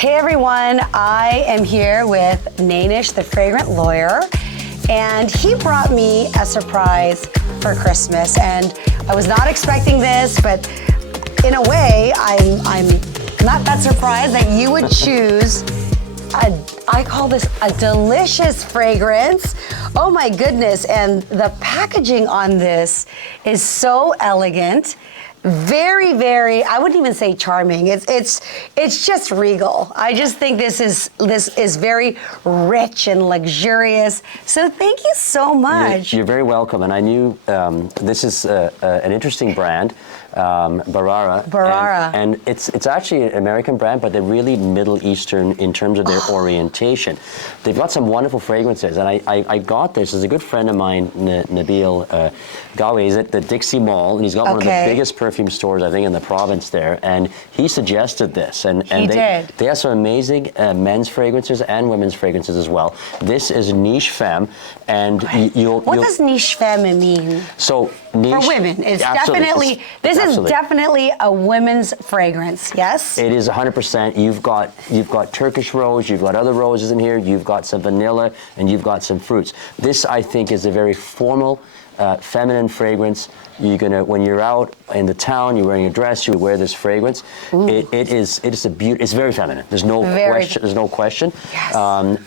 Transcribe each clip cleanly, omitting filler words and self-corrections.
Hey everyone, I am here with Nainesh, the Fragrant Lawyer, and he brought me a surprise for Christmas. And I was not expecting this, but in a way, I'm not that surprised that you would choose I call this a delicious fragrance. Oh my goodness, and the packaging on this is so elegant. Very, very, I wouldn't even say charming. It's just regal. I just think this is very rich and luxurious. So thank you so much. You're very welcome. And I knew this is an interesting brand, Bharara. Bharara. And it's actually an American brand, but they're really Middle Eastern in terms of their orientation. They've got some wonderful fragrances. And I got this as a good friend of mine, Nabil Gawi, is at the Dixie Mall, and he's got one of the biggest perfume stores, I think, in the province there, and he suggested this. And they have some amazing men's fragrances and women's fragrances as well. This is Niche Femme, and what does Niche Femme mean? So niche, for women, it's definitely, this is definitely a women's fragrance, yes? It is 100%. You've got Turkish Rose, you've got other roses in here, you've got some vanilla, and you've got some fruits. This, I think, is a very formal, feminine fragrance. You're gonna, when you're out in the town, you're wearing a dress, you wear this fragrance. It's a beauty. It's very feminine. There's no question. There's no question. Yes.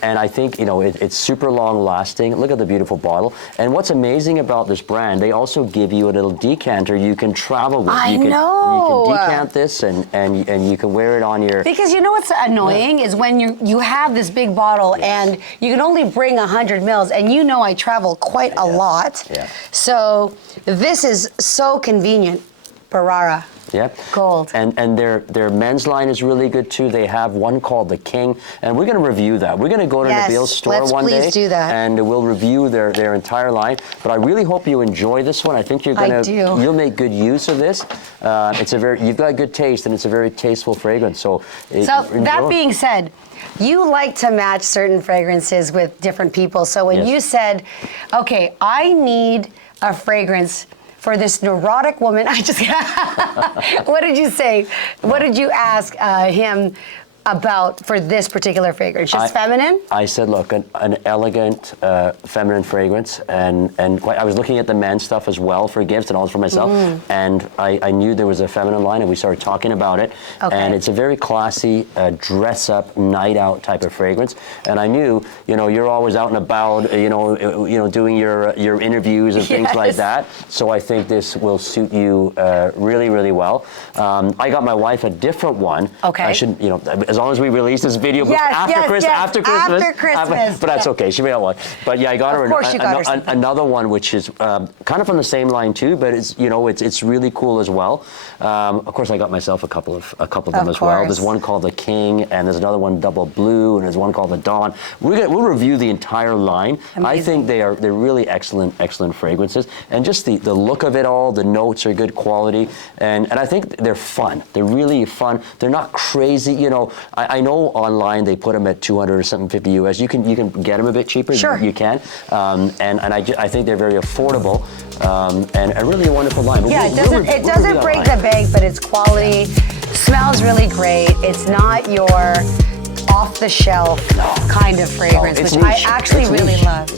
And I think it's super long lasting. Look at the beautiful bottle. And what's amazing about this brand, they also give you a little decanter you can travel with. I know. You can decant this and you can wear it on your. Because you know what's annoying is when you have this big bottle and you can only bring 100 mils, and you know I travel quite a lot. Yeah. So this is so convenient. Bharara. Yep. Gold. And their men's line is really good too. They have one called the King, and we're going to review that. We're going to go to Nabil's store one day, do that. And we'll review their entire line. But I really hope you enjoy this one. I think you're going to. You'll make good use of this. You've got good taste, and it's a very tasteful fragrance. So that being said, you like to match certain fragrances with different people. So when you said, okay, I need a fragrance for this neurotic woman, what did you say? What did you ask him about for this particular fragrance? Just feminine? I said, look, an elegant, feminine fragrance, and I was looking at the men's stuff as well for gifts and also for myself, and I knew there was a feminine line, and we started talking about it, and it's a very classy, dress-up, night-out type of fragrance, and I knew, you're always out and about, doing your interviews and things like that, so I think this will suit you really, really well. I got my wife a different one. Okay. I should, as long as we release this video after Christmas. But that's okay. She may not want. But yeah, I got her another one, which is kind of from the same line too. But it's really cool as well. Of course, I got myself a couple of them as well. There's one called the King, and there's another one Double Blue, and there's one called the Dawn. We'll review the entire line. Amazing. I think they're really excellent fragrances, and just the look of it all. The notes are good quality, and I think they're fun. They're really fun. They're not crazy. I know online they put them at 200 or something 50 US. You can get them a bit cheaper. Sure. You can. And I think they're very affordable and a really wonderful line. Yeah, it doesn't break the bank, but it's quality. Smells really great. It's not your off the shelf kind of fragrance, which I actually really love.